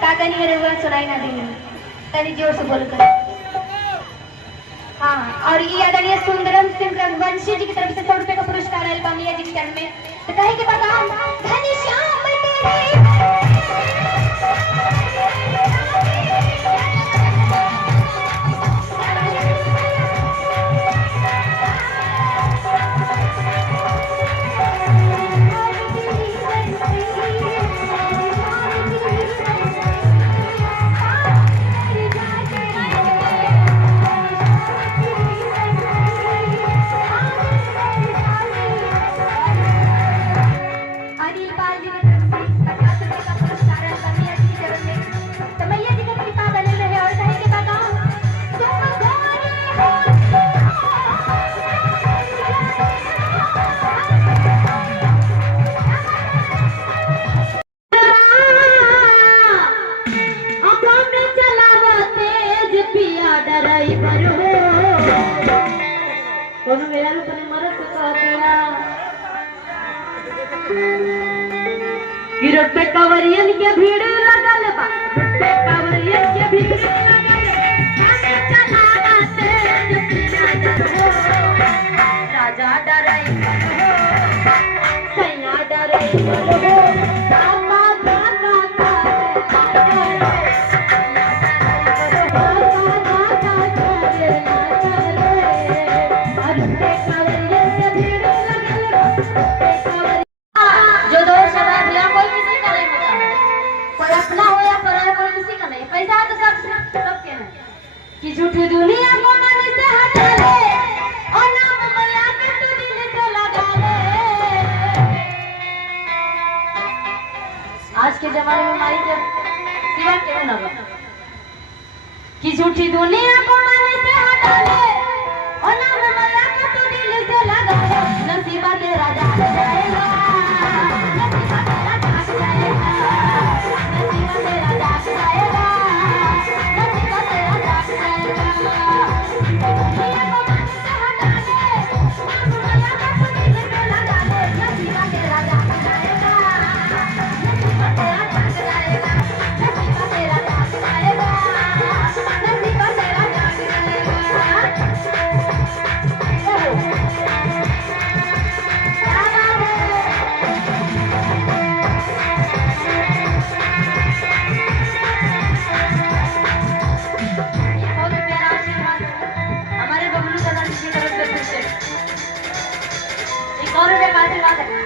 काका नहीं मेरे बोला सुनाई ना देंगे तनी जोर से बोलकर। हाँ, और ये आदरणीय सुंदरम सिंह रघुवंशी जी की तरफ से 100 रुपए का पुरस्कार है पामिया जी के चरण में। तो कहे के बताओ घनश्याम तेरे गिरट पे कवरियन के भीड़ लगल बा, पे कवरियन के भीड़ लगल चला तेज पिया डरो राजा डराई हो सैया डराई हो कि झूठी दुनिया को मन से हटा ले और नाम मैया के तू दिल से लगा ले। आज के जमाने में माई के सिवा क्यों ना बा कि झूठी दुनिया को मन से हटा ले और नाम मैया के तू दिल से लगा ले। नसीबा तेरा जाग जाएगा, नसीबा तेरा जाग जाएगा, नसीबा तेरा जाग जाएगा।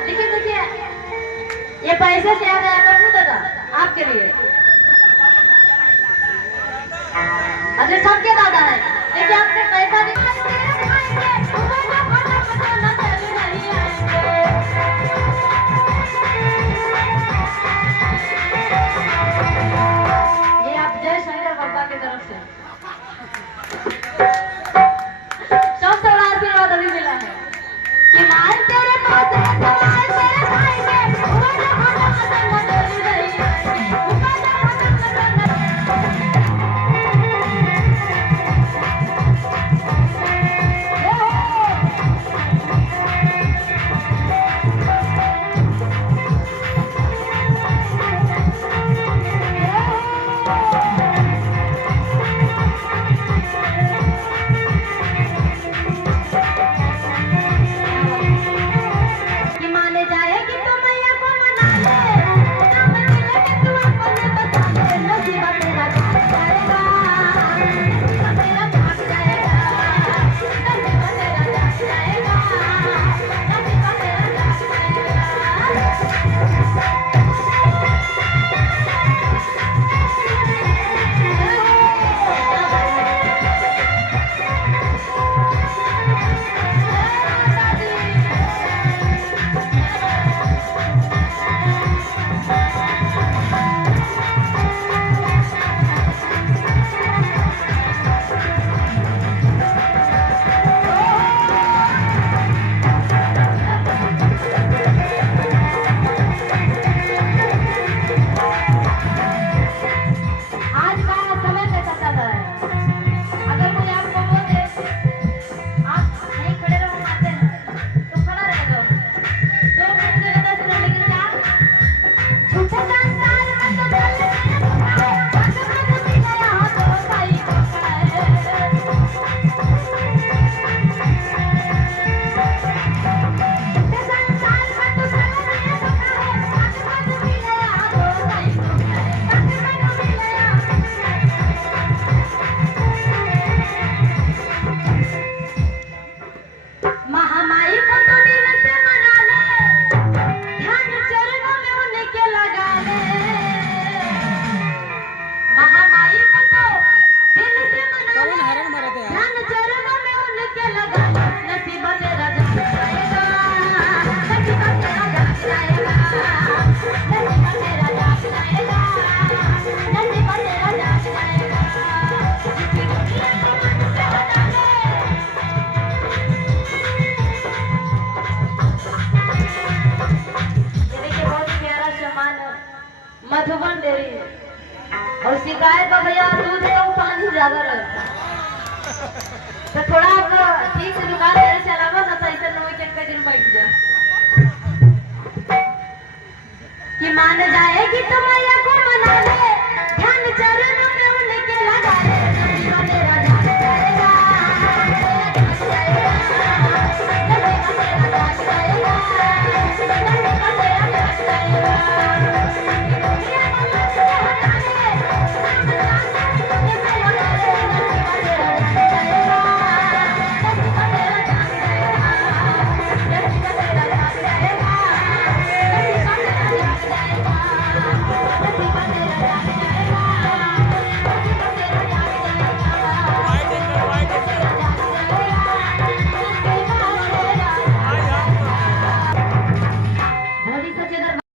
लेकिन देखिए ये पैसे से आ रहा है दादा आपके लिए, अरे सबके दादा है लेकिन आपने पैसा नहीं ये आप जय शंकर बाबा की तरफ से सबसे बड़ा आशीर्वाद अभी मिला है कि मान तेरे पास तेरे भाई के महामाई को तो दिल से मना ले, ध्यान चरणों में उनके लगा ले। महामाई को तो दिल से मना ले, ध्यान चरणों में उनके लगा ले। नसीब तेरा जाग जाएगा, नसीब तेरा जाग जाएगा, नसीब तेरा जाग जाएगा, नसीब तेरा जाग जाएगा। जिसकी दुनिया को मन से हटा ले, मधुबन डेयरी है और शिकायत का भैया दूध है वो पानी ज्यादा रहता है, तो थोड़ा आप ठीक से दुकान मेरे चलावा ना, ऐसे नो एक दिन बैठ जा कि मान जाएगी तो मैया को मना